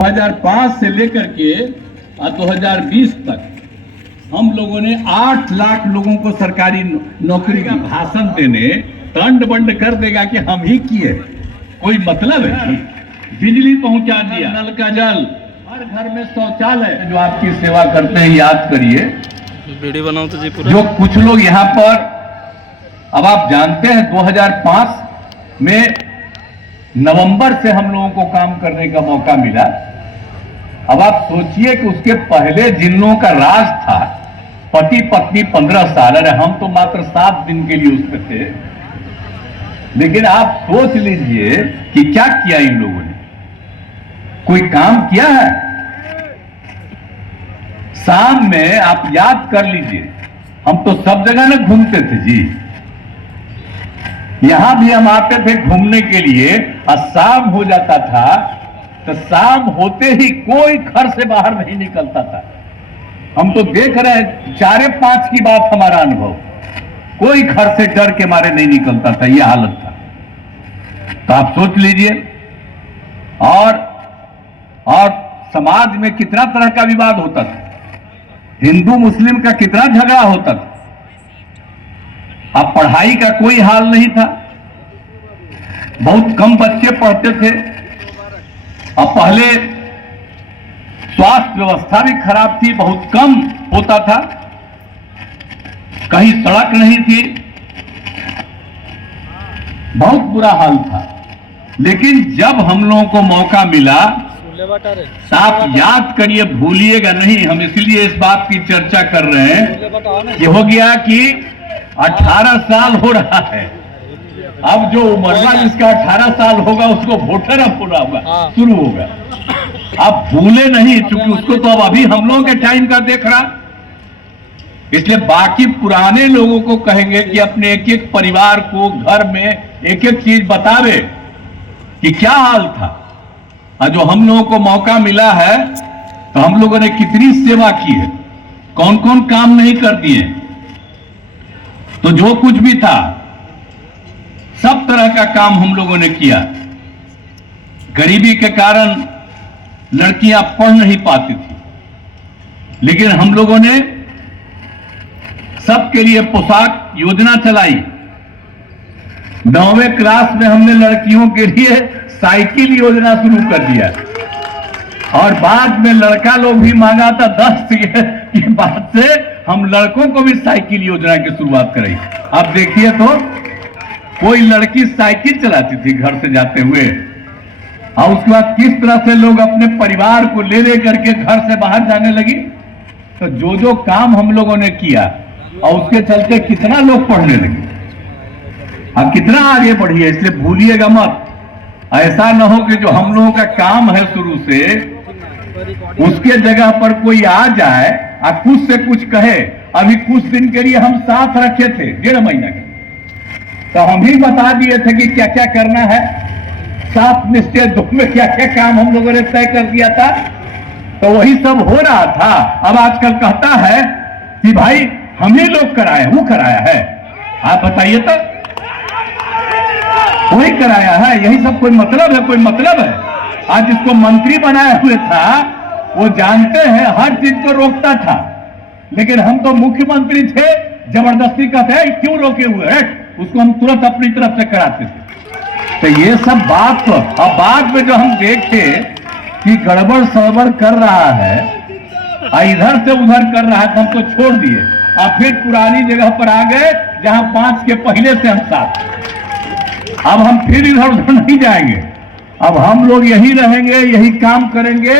2005 से लेकर के 2020 तक हम लोगों ने 8 लाख लोगों को सरकारी नौकरी का भाषण देने दंड बंड कर देगा कि हम ही किए, कोई मतलब है? बिजली पहुंचा दिया, नल का जल, हर घर में शौचालय। जो आपकी सेवा करते हैं याद करिए, वीडियो बनाओ तो जी पूरा। जो कुछ लोग यहाँ पर, अब आप जानते हैं 2005 में नवंबर से हम लोगों को काम करने का मौका मिला। अब आप सोचिए कि उसके पहले जिन लोगों का राज था, पति पत्नी 15 साल, अरे हम तो मात्र 7 दिन के लिए उसमें थे। लेकिन आप सोच लीजिए कि क्या किया इन लोगों ने, कोई काम किया है? शाम में आप याद कर लीजिए, हम तो सब जगह ना घूमते थे जी, यहां भी हम आते थे घूमने के लिए, और शाम हो जाता था तो शाम होते ही कोई घर से बाहर नहीं निकलता था। हम तो देख रहे हैं 4-5 की बात, हमारा अनुभव, कोई घर से डर के मारे नहीं निकलता था, यह हालत था। तो आप सोच लीजिए, और समाज में कितना तरह का विवाद होता था, हिंदू मुस्लिम का कितना झगड़ा होता था। अब पढ़ाई का कोई हाल नहीं था, बहुत कम बच्चे पढ़ते थे। अब पहले स्वास्थ्य व्यवस्था भी खराब थी, बहुत कम होता था, कहीं सड़क नहीं थी, बहुत बुरा हाल था। लेकिन जब हम लोगों को मौका मिला, आप याद करिए, भूलिएगा नहीं, हम इसलिए इस बात की चर्चा कर रहे हैं कि हो गया कि 18 साल हो रहा है। अब जो उम्र जिसका 18 साल होगा उसको वोटर अब होना होगा, शुरू होगा। अब भूले नहीं, क्योंकि उसको तो अब अभी हम लोगों के टाइम का देख रहा, इसलिए बाकी पुराने लोगों को कहेंगे कि अपने एक एक परिवार को घर में एक एक चीज बतावे कि क्या हाल था। और जो हम लोगों को मौका मिला है, तो हम लोगों ने कितनी सेवा की है, कौन कौन काम नहीं कर दिए। तो जो कुछ भी था, सब तरह का काम हम लोगों ने किया। गरीबी के कारण लड़कियां पढ़ नहीं पाती थी, लेकिन हम लोगों ने सबके लिए पोशाक योजना चलाई। 9वें क्लास में हमने लड़कियों के लिए साइकिल योजना शुरू कर दिया, और बाद में लड़का लोग भी मांगा था 10 के बाद से हम लड़कों को भी साइकिल योजना की शुरुआत कराई। अब देखिए तो कोई लड़की साइकिल चलाती थी घर से जाते हुए, और उसके बाद किस तरह से लोग अपने परिवार को ले ले करके घर से बाहर जाने लगी। तो जो जो काम हम लोगों ने किया, और उसके चलते कितना लोग पढ़ने लगे, अब कितना आगे बढ़ी है। इसलिए भूलिएगा मत, ऐसा न हो कि जो हम लोगों का काम है शुरू से, उसके जगह पर कोई आ जाए और कुछ से कुछ कहे। अभी कुछ दिन के लिए हम साथ रखे थे, 1.5 महीना के, तो हम ही बता दिए थे कि क्या क्या करना है। 7 निश्चय 2 में क्या क्या काम हम लोगों ने तय कर दिया था, तो वही सब हो रहा था। अब आजकल कहता है कि भाई हम ही लोग कराए, वो कराया है। आप बताइए तो, वही कराया है, यही सब कोई मतलब है? कोई मतलब है? आज जिसको मंत्री बनाए हुए था, वो जानते हैं हर चीज को रोकता था, लेकिन हम तो मुख्यमंत्री थे, जबरदस्ती कहते हैं क्यों रोके हुए हैं, उसको हम तुरंत अपनी तरफ से कराते थे। तो ये सब बात, अब बाद में जो हम देखे कि गड़बड़ सड़बड़ कर रहा है, इधर से उधर कर रहा है, तो हम तो छोड़ दिए, और फिर पुरानी जगह पर आ गए जहां 5 के पहले से हम साथ। अब हम फिर इधर उधर नहीं जाएंगे, अब हम लोग यही रहेंगे, यही काम करेंगे।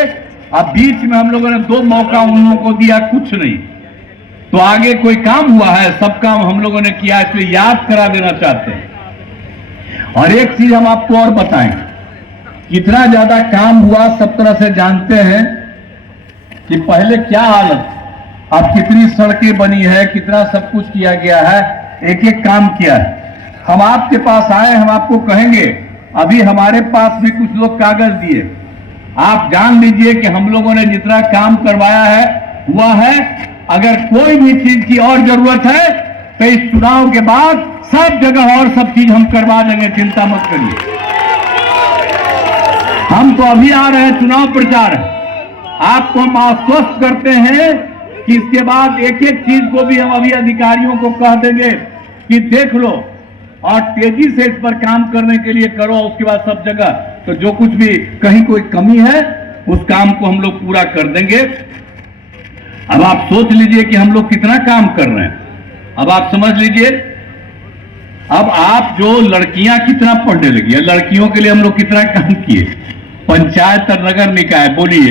अब बीच में हम लोगों ने 2 मौका उन लोगों को दिया, कुछ नहीं, तो आगे कोई काम हुआ है? सब काम हम लोगों ने किया, इसलिए याद करा देना चाहते हैं। और एक चीज हम आपको और बताएंगे, कितना ज्यादा काम हुआ सब तरह से जानते हैं कि पहले क्या हालत, अब कितनी सड़कें बनी है, कितना सब कुछ किया गया है, एक एक काम किया है। हम आपके पास आए, हम आपको कहेंगे, अभी हमारे पास भी कुछ लोग कागज दिए, आप जान लीजिए कि हम लोगों ने जितना काम करवाया है हुआ है। अगर कोई भी चीज की और जरूरत है तो इस चुनाव के बाद सब जगह और सब चीज हम करवा देंगे, चिंता मत करिए। हम तो अभी आ रहे हैं चुनाव प्रचार, आपको हम आश्वस्त करते हैं कि इसके बाद एक एक चीज को भी हम अभी अधिकारियों को कह देंगे कि देख लो और तेजी से इस पर काम करने के लिए करो। उसके बाद सब जगह तो जो कुछ भी कहीं कोई कमी है उस काम को हम लोग पूरा कर देंगे। अब आप सोच लीजिए कि हम लोग कितना काम कर रहे हैं। अब आप समझ लीजिए, अब आप जो लड़कियां कितना पढ़ने लगी है, लड़कियों के लिए हम लोग कितना काम किए। पंचायत और नगर निकाय बोलिए,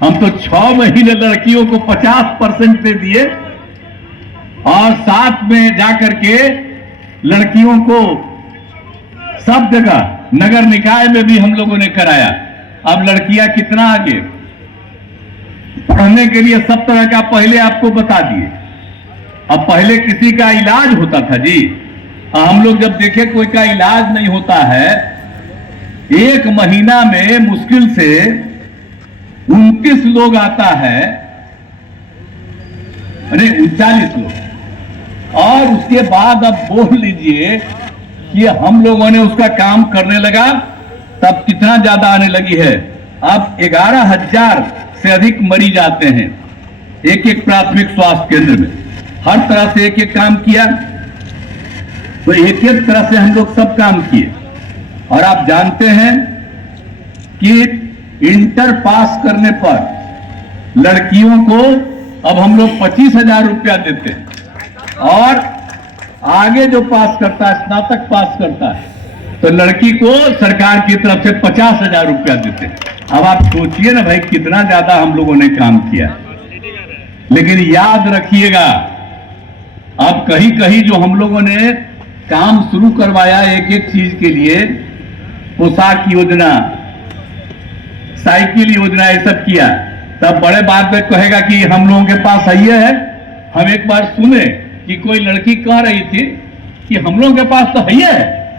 हम तो 6 महीने लड़कियों को 50% पे दिए और साथ में जाकर के लड़कियों को सब जगह नगर निकाय में भी हम लोगों ने कराया। अब लड़कियां कितना आगे पढ़ने के लिए सब तरह का पहले आपको बता दिए। अब पहले किसी का इलाज होता था जी, हम लोग जब देखे कोई का इलाज नहीं होता है, 1 महीना में मुश्किल से 29 लोग आता है, अरे 39 लोग, और उसके बाद अब बोल लीजिए कि हम लोगों ने उसका काम करने लगा तब कितना ज्यादा आने लगी है। अब 11,000 से अधिक मरीज आते हैं एक एक प्राथमिक स्वास्थ्य केंद्र में। हर तरह से एक एक काम किया, तो एक एक तरह से हम लोग सब काम किए। और आप जानते हैं कि इंटर पास करने पर लड़कियों को अब हम लोग 25,000 रुपया देते हैं, और आगे जो पास करता है, स्नातक पास करता है, तो लड़की को सरकार की तरफ से 50,000 रुपया देते हैं। अब आप सोचिए ना भाई, कितना ज्यादा हम लोगों ने काम किया। लेकिन याद रखिएगा, अब कहीं कहीं जो हम लोगों ने काम शुरू करवाया एक एक चीज के लिए, पोशाक योजना, साइकिल योजना, ये सब किया, तब बड़े बात में कहेगा कि हम लोगों के पास ये है। हम एक बार सुने कि कोई लड़की कह रही थी कि हम लोगों के पास तो है,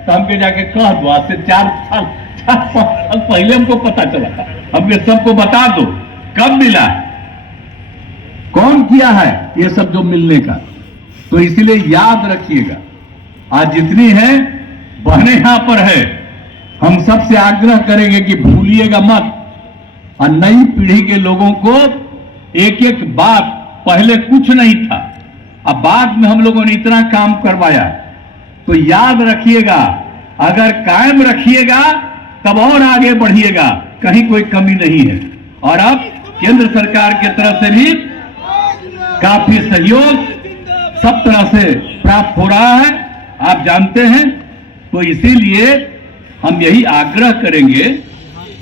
तो हमके जाके कह दो, आज से 4 साल पहले हमको पता चला था, हमके सबको बता दो कब मिला, कौन किया है ये सब जो मिलने का। तो इसलिए याद रखिएगा, आज जितनी है बहने यहां पर है, हम सबसे आग्रह करेंगे कि भूलिएगा मत, और नई पीढ़ी के लोगों को एक एक बात, पहले कुछ नहीं था, अब बाद में हम लोगों ने इतना काम करवाया, तो याद रखिएगा, अगर कायम रखिएगा तब और आगे बढ़िएगा, कहीं कोई कमी नहीं है। और अब केंद्र सरकार की तरफ से भी काफी सहयोग सब तरह से प्राप्त हो रहा है, आप जानते हैं। तो इसीलिए हम यही आग्रह करेंगे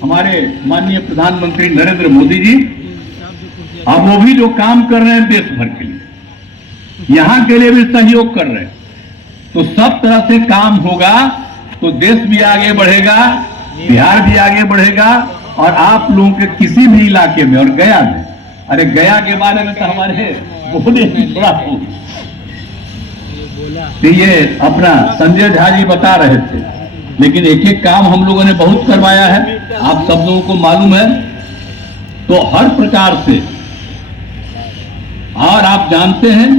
हमारे माननीय प्रधानमंत्री नरेंद्र मोदी जी, अब वो भी जो काम कर रहे हैं देश भर के लिए, यहां के लिए भी सहयोग कर रहे हैं, तो सब तरह से काम होगा तो देश भी आगे बढ़ेगा, बिहार भी आगे बढ़ेगा। और आप लोगों के किसी भी इलाके में, और गया में, अरे गया के बारे में तो हमारे बोले ही थोड़ा हो, तो ये अपना संजय झा जी बता रहे थे, लेकिन एक एक काम हम लोगों ने बहुत करवाया है, आप सब लोगों को मालूम है। तो हर प्रकार से, और आप जानते हैं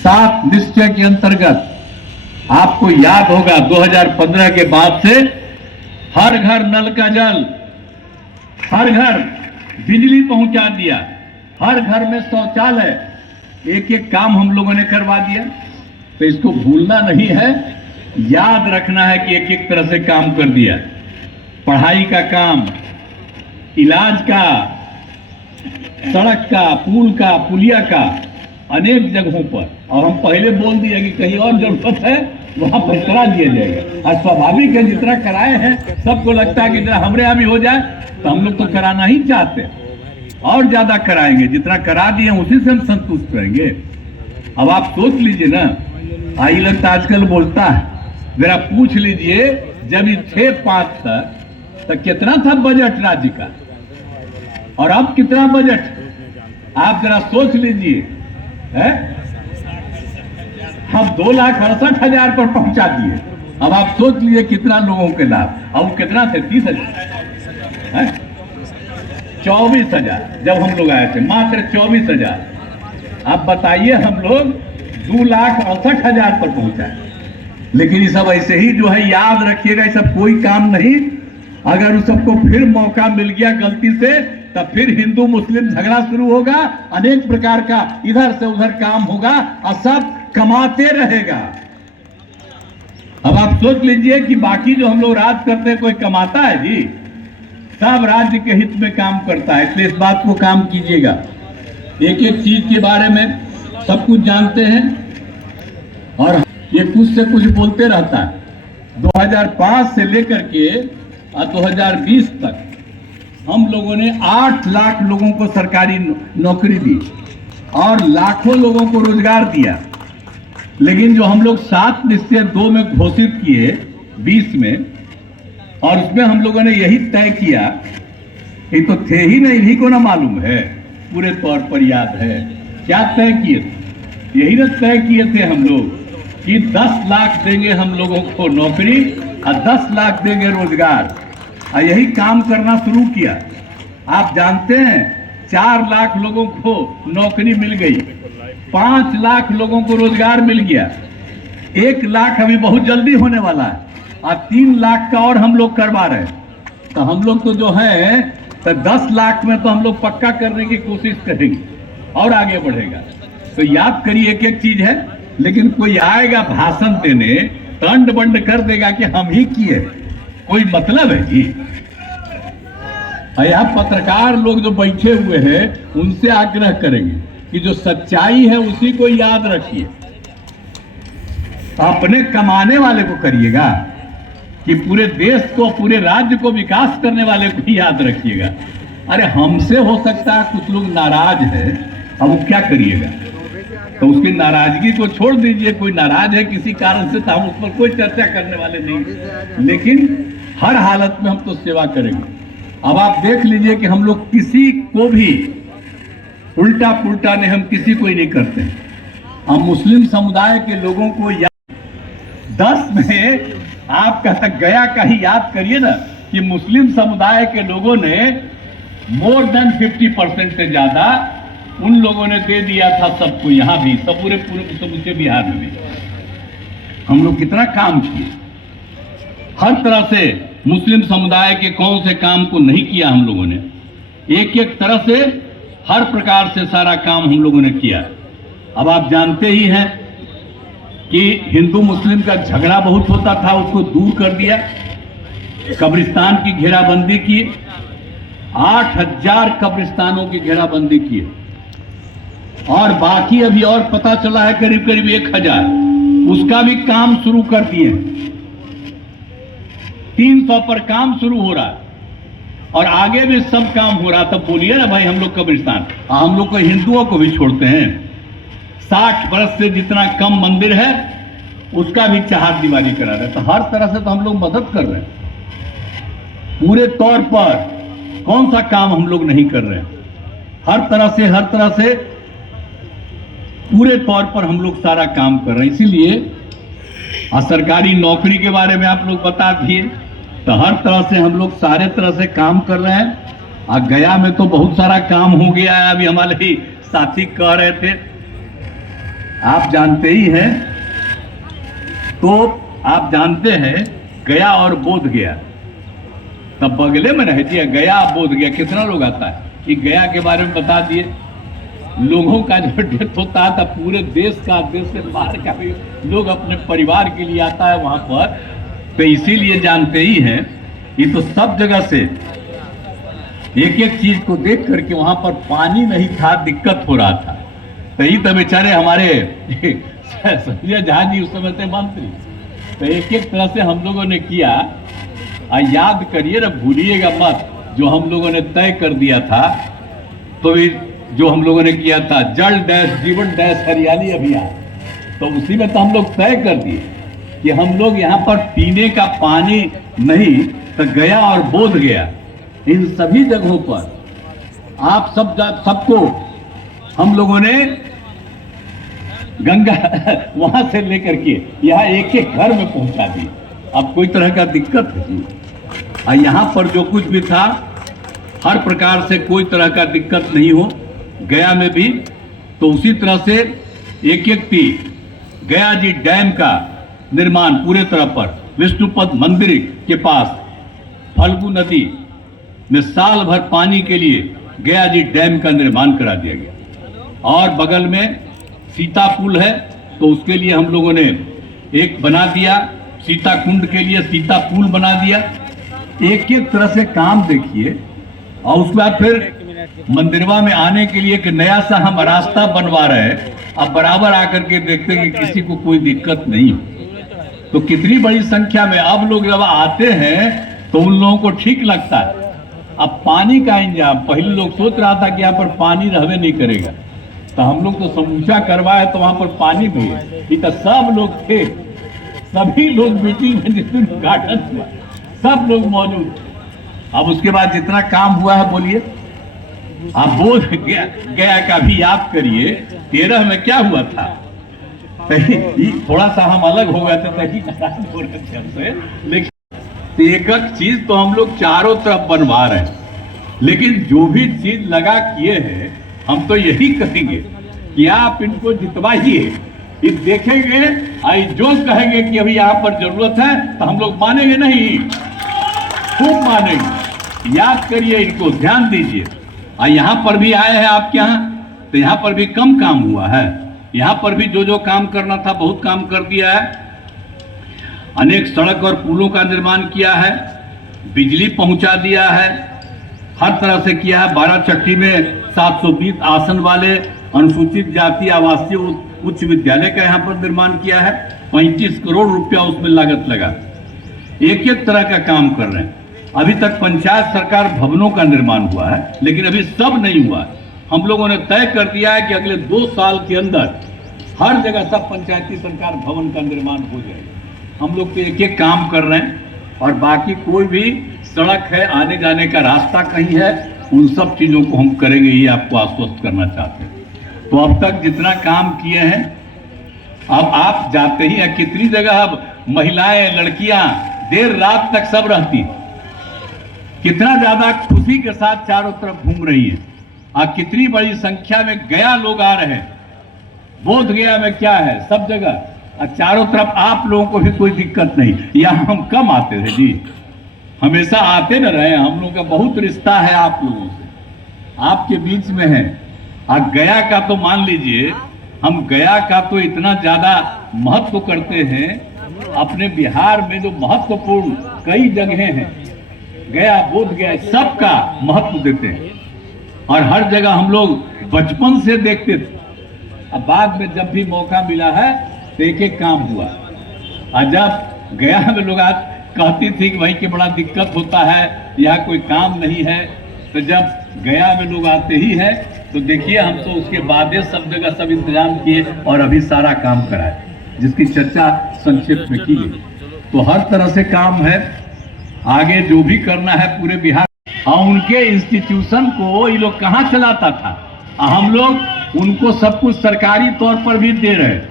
7 निश्चय के अंतर्गत, आपको याद होगा 2015 के बाद से हर घर नल का जल, हर घर बिजली पहुंचा दिया, हर घर में शौचालय, एक एक काम हम लोगों ने करवा दिया। तो इसको भूलना नहीं है, याद रखना है कि एक एक तरह से काम कर दिया। पढ़ाई का काम, इलाज का, सड़क का, पुल का, पुलिया का, अनेक जगहों पर। और हम पहले बोल दिए कि कहीं और जरूरत है वहां पर करा दिया जाएगा। और स्वाभाविक है, जितना कराए हैं सबको लगता है कि जितना हमारे यहाँ भी हो जाए, तो हम लोग तो कराना ही चाहते हैं, और ज्यादा कराएंगे। जितना करा दिए उसी से हम संतुष्ट रहेंगे। अब आप सोच लीजिए ना, आई लगता आजकल बोलता है, जरा पूछ लीजिए जब ये 6-5 तक तो कितना था बजट राज्य का, और अब कितना बजट, आप जरा सोच लीजिए। हम 2,68,000 पर पहुंचा दिए। अब आप सोच लीजिए कितना लोगों के लाभ। अब वो कितना थे, 30,000, 24,000 जब हम लोग आए थे, मात्र 24,000। अब बताइए हम लोग 2,68,000 पर पहुंचा है। लेकिन ये सब ऐसे ही जो है, याद रखिएगा, ये सब कोई काम नहीं अगर उन सबको फिर मौका मिल गया गलती से, तब फिर हिंदू मुस्लिम झगड़ा शुरू होगा, अनेक प्रकार का इधर से उधर काम होगा और सब कमाते रहेगा। अब आप सोच लीजिए कि बाकी जो हम लोग राज करते हैं कोई कमाता है जी? सब राज्य के हित में काम करता है। इसलिए इस बात को काम कीजिएगा। एक एक चीज के बारे में सब कुछ जानते हैं और ये कुछ से कुछ बोलते रहता है। 2005 से लेकर के 2020 तक हम लोगों ने 8 लाख लोगों को सरकारी नौकरी दी और लाखों लोगों को रोजगार दिया। लेकिन जो हम लोग 7 निश्चय 2 में घोषित किए 20 में, और उसमें हम लोगों ने यही तय किया, ये तो थे ही नहीं, इन्हीं को ना मालूम है, पूरे तौर पर याद है क्या तय किए थे? यही ना तय किए थे हम लोग कि 10 लाख देंगे हम लोगों को नौकरी और 10 लाख देंगे रोजगार, और यही काम करना शुरू किया। आप जानते हैं 4 लाख लोगों को नौकरी मिल गई, 5 लाख लोगों को रोजगार मिल गया, 1 लाख अभी बहुत जल्दी होने वाला है और 3 लाख का और हम लोग करवा रहे हैं। तो हम लोग तो जो है तो 10 लाख में तो हम लोग पक्का करने की कोशिश करेंगे और आगे बढ़ेगा। तो याद करिए एक एक चीज है, लेकिन कोई आएगा भाषण देने दंड बंड कर देगा कि हम ही किए, कोई मतलब है जी? यहाँ पत्रकार लोग जो बैठे हुए हैं उनसे आग्रह करेंगे कि जो सच्चाई है उसी को याद रखिए, अपने कमाने वाले को करिएगा कि पूरे देश को पूरे राज्य को विकास करने वाले को याद रखिएगा। अरे हमसे हो सकता है कुछ लोग नाराज है, अब वो क्या करिएगा? तो उसकी नाराजगी को छोड़ दीजिए। कोई नाराज है किसी कारण से तो हम उस पर कोई चर्चा करने वाले नहीं, लेकिन हर हालत में हम तो सेवा करेंगे। अब आप देख लीजिए कि हम लोग किसी को भी उल्टा पुल्टा नहीं, हम किसी को ही नहीं करते। हम मुस्लिम समुदाय के लोगों को 10 में आप गया का ही याद करिए ना कि मुस्लिम समुदाय के लोगों ने मोर देन 50% से ज्यादा उन लोगों ने दे दिया था सबको, यहां भी सब पूरे बिहार में भी हम लोग कितना काम किए। हर तरह से मुस्लिम समुदाय के कौन से काम को नहीं किया हम लोगों ने, एक एक तरह से हर प्रकार से सारा काम हम लोगों ने किया। अब आप जानते ही हैं कि हिंदू मुस्लिम का झगड़ा बहुत होता था, उसको दूर कर दिया, कब्रिस्तान की घेराबंदी की, 8000 कब्रिस्तानों की घेराबंदी की, और बाकी अभी और पता चला है करीब करीब 1000, उसका भी काम शुरू कर दिए। 300 पर काम शुरू हो रहा है और आगे भी सब काम हो रहा। तब बोलिए ना भाई, हम लोग कब्रिस्तान, हम लोग को हिंदुओं को भी छोड़ते हैं। 60 बरस से जितना कम मंदिर है उसका भी चहार दीवारी करा रहे हैं। तो हर तरह से तो हम लोग मदद कर रहे हैं पूरे तौर पर। कौन सा काम हम लोग नहीं कर रहे हैं? हर तरह से पूरे तौर पर हम लोग सारा काम कर रहे हैं। इसीलिए सरकारी नौकरी के बारे में आप लोग बता दिए, तो हर तरह से हम लोग सारे तरह से काम कर रहे हैं। और गया में तो बहुत सारा काम हो गया है, अभी हमारे ही साथी कह रहे थे, आप जानते ही हैं। तो आप जानते हैं गया और बोध गया तब बगले में रह दिया, गया बोध गया कितना लोग आता है कि गया के बारे में बता दिए। लोगों का जो डेथ होता है तब पूरे देश का, देश से बाहर का भी लोग अपने परिवार के लिए आता है वहां पर। तो इसीलिए जानते ही हैं, ये तो सब जगह से एक एक चीज को देख करके वहां पर पानी नहीं था, दिक्कत हो रहा था। तो ये तो बेचारे हमारे संजय झा जी उस समय थे मंत्री, तो एक एक तरह से हम लोगों ने किया। याद करिए ना, भूलिएगा मत, जो हम लोगों ने तय कर दिया था, तो जो हम लोगों ने किया था जल डैश जीवन डैश हरियाली अभियान, तो उसी में तो हम लोग तय कर दिए कि हम लोग यहाँ पर पीने का पानी नहीं, तो गया और बोध गया, इन सभी जगहों पर आप सबको हम लोगों ने गंगा वहां से लेकर के यहाँ एक एक घर में पहुंचा दी। अब कोई तरह का दिक्कत नहीं, और यहाँ पर जो कुछ भी था हर प्रकार से कोई तरह का दिक्कत नहीं हो। गया में भी तो उसी तरह से एक एक थी, गया जी डैम का निर्माण पूरे तरह पर, विष्णुपद मंदिर के पास फल्गु नदी में साल भर पानी के लिए गया जी डैम का निर्माण करा दिया गया। और बगल में सीता पुल है, तो उसके लिए हम लोगों ने एक बना दिया, सीता कुंड के लिए सीता पुल बना दिया। एक एक तरह से काम देखिए। और उसके बाद फिर मंदिरवा में आने के लिए एक नया सा हम रास्ता बनवा रहे हैं। अब बराबर आकर के देखते हैं कि किसी को कोई दिक्कत नहीं। तो कितनी बड़ी संख्या में अब लोग जब आते हैं तो उन लोगों को ठीक लगता है। अब पानी का इंतजाम, पहले लोग सोच रहा था कि यहाँ पर पानी रहवे नहीं करेगा, तो हम लोग तो समूचा करवाए तो वहां पर पानी भी है। ये तो सब लोग थे, सभी लोग मीटिंग में जिस दिन उद्घाटन हुआ सब लोग मौजूद। अब उसके बाद जितना काम हुआ है बोलिए। आप बोध गया का भी याद करिए, 13 में क्या हुआ था। थोड़ा सा हम अलग हो गए थे, तभी नाराज हो रहे थे हमसे। लेकिन एक एक चीज तो हम लोग चारों तरफ बनवा रहे हैं, लेकिन जो भी चीज लगा किए हैं हम तो यही कहेंगे कि आप इनको जितवाइए। ये देखेंगे आई जो कहेंगे कि अभी यहाँ पर जरूरत है तो हम लोग मानेंगे नहीं, खूब मानेंगे। याद करिए, इनको ध्यान दीजिए। यहाँ पर भी आए हैं आपके यहाँ, तो यहाँ पर भी कम काम हुआ है। यहाँ पर भी जो जो काम करना था बहुत काम कर दिया है। अनेक सड़क और पुलों का निर्माण किया है, बिजली पहुंचा दिया है, हर तरह से किया है। 12 चट्टी में 720 आसन वाले अनुसूचित जाति आवासीय उच्च विद्यालय का यहाँ पर निर्माण किया है। 35 करोड़ रुपया उसमें लागत लगा। एक एक तरह का काम कर रहे हैं। अभी तक पंचायत सरकार भवनों का निर्माण हुआ है, लेकिन अभी सब नहीं हुआ। हम लोगों ने तय कर दिया है कि अगले 2 साल के अंदर हर जगह सब पंचायती सरकार भवन का निर्माण हो जाएगा। हम लोग तो एक एक काम कर रहे हैं। और बाकी कोई भी सड़क है, आने जाने का रास्ता कहीं है, उन सब चीजों को हम करेंगे, ये आपको आश्वस्त करना चाहते हैं। तो अब तक जितना काम किए हैं, अब आप जाते ही हैं कितनी जगह अब महिलाएं लड़कियां देर रात तक सब रहती, कितना ज्यादा खुशी के साथ चारों तरफ घूम रही है। और कितनी बड़ी संख्या में गया लोग आ रहे हैं। बोध गया में क्या है, सब जगह और चारों तरफ आप लोगों को भी कोई दिक्कत नहीं। यहाँ हम कम आते थे जी, हमेशा आते न रहे। हम लोगों का बहुत रिश्ता है आप लोगों से, आपके बीच में है। और गया का तो मान लीजिए, हम गया का तो इतना ज्यादा महत्व करते हैं। अपने बिहार में जो महत्वपूर्ण कई जगह हैं, गया, बोध गया, सबका महत्व देते हैं। और हर जगह हम लोग बचपन से देखते थे। अब बाद में जब भी मौका मिला है तो एक एक काम हुआ। और जब गया में लोग आज कहती थी कि भाई कि बड़ा दिक्कत होता है, यहाँ कोई काम नहीं है, तो जब गया में लोग आते ही है तो देखिए हम तो उसके बाद सब जगह सब इंतजाम किए और अभी सारा काम कराए, जिसकी चर्चा संक्षिप्त में की गई। तो हर तरह से काम है। आगे जो भी करना है पूरे बिहार, और उनके इंस्टीट्यूशन को ये लोग कहाँ चलाता था, हम लोग उनको सब कुछ सरकारी तौर पर भी दे रहे हैं।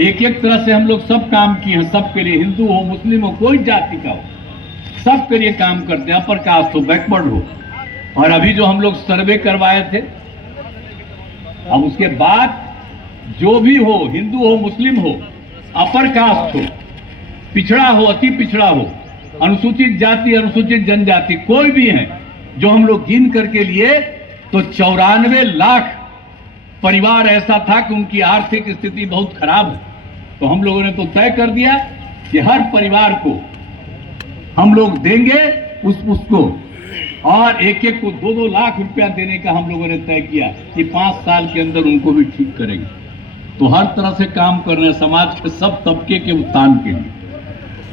एक एक तरह से हम लोग सब काम किए हैं, सबके लिए, हिंदू हो, मुस्लिम हो, कोई जाति का हो, सबके लिए काम करते हैं, अपर कास्ट हो, बैकवर्ड हो। और अभी जो हम लोग सर्वे करवाए थे, अब उसके बाद जो भी हो, हिंदू हो, मुस्लिम हो, अपर कास्ट हो, पिछड़ा हो, अति पिछड़ा हो, अनुसूचित जाति, अनुसूचित जनजाति, कोई भी है, जो हम लोग गिन करके लिए तो 94 लाख परिवार ऐसा था कि उनकी आर्थिक स्थिति बहुत खराब है। तो हम लोगों ने तो तय कर दिया कि हर परिवार को हम लोग देंगे उसको, और एक एक को 2-2 लाख रुपया देने का हम लोगों ने तय किया कि 5 साल के अंदर उनको भी ठीक करेंगे। तो हर तरह से काम कर रहे हैं समाज के सब तबके के उत्थान के लिए।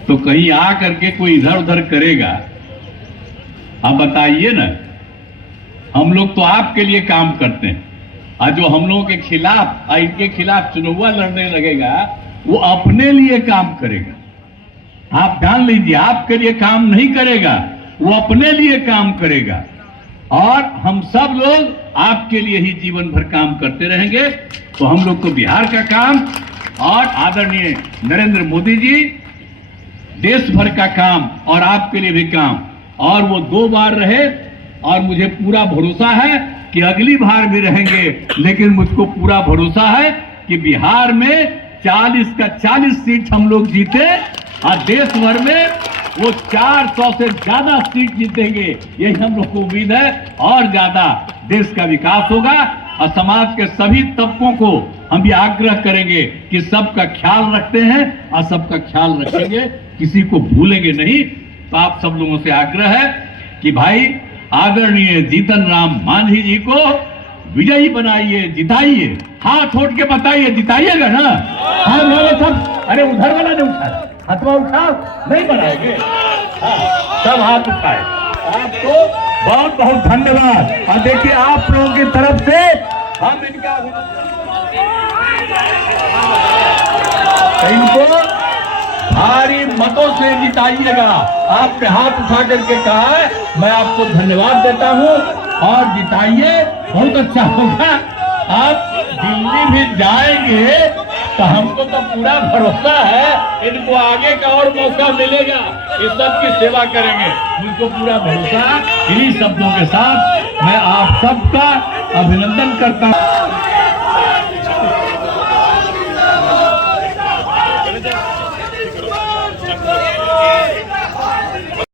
तो कहीं आ करके कोई इधर उधर करेगा, आप बताइए ना। हम लोग तो आपके लिए काम करते हैं, और जो हम लोगों के खिलाफ, इनके खिलाफ चुनाव लड़ने लगेगा, वो अपने लिए काम करेगा। आप जान लीजिए, आपके लिए काम नहीं करेगा, वो अपने लिए काम करेगा। और हम सब लोग आपके लिए ही जीवन भर काम करते रहेंगे। तो हम लोग को बिहार का काम और आदरणीय नरेंद्र मोदी जी देश भर का काम और आपके लिए भी काम, और वो 2 बार रहे, और मुझे पूरा भरोसा है कि अगली बार भी रहेंगे। लेकिन मुझको पूरा भरोसा है कि बिहार में 40 का 40 सीट हम लोग जीते, और देश भर में वो 400 से ज्यादा सीट जीतेंगे, यही हम लोग को उम्मीद है। और ज्यादा देश का विकास होगा और समाज के सभी तबकों को हम ये आग्रह करेंगे कि सबका ख्याल रखते हैं और सबका ख्याल रखेंगे, किसी को भूलेंगे नहीं। तो आप सब लोगों से आग्रह है कि भाई आदरणीय जीतन राम मांझी जी को विजयी बनाइए, जिताइए। हाथ उठ के बताइए, जिताइएगा ना? हाथ वाले सब, अरे उधर वाला नहीं उठाए, हाथवा उठाओ, नहीं बनाएंगे? हाँ, सब हाथ उठाए। आपको बहुत बहुत धन्यवाद। और देखिए आप लोगों की तरफ से हम इनको भारी मतों से जिताइएगा। आपने हाथ उठा करके कहा है, मैं आपको धन्यवाद देता हूं और जिताइए, बहुत अच्छा होगा। आप दिल्ली भी जाएंगे तो हमको तो पूरा भरोसा है इनको आगे का और मौका मिलेगा, ये सबकी सेवा करेंगे, मुझको पूरा भरोसा। इन्हीं शब्दों के साथ मैं आप सबका अभिनंदन करता हूं।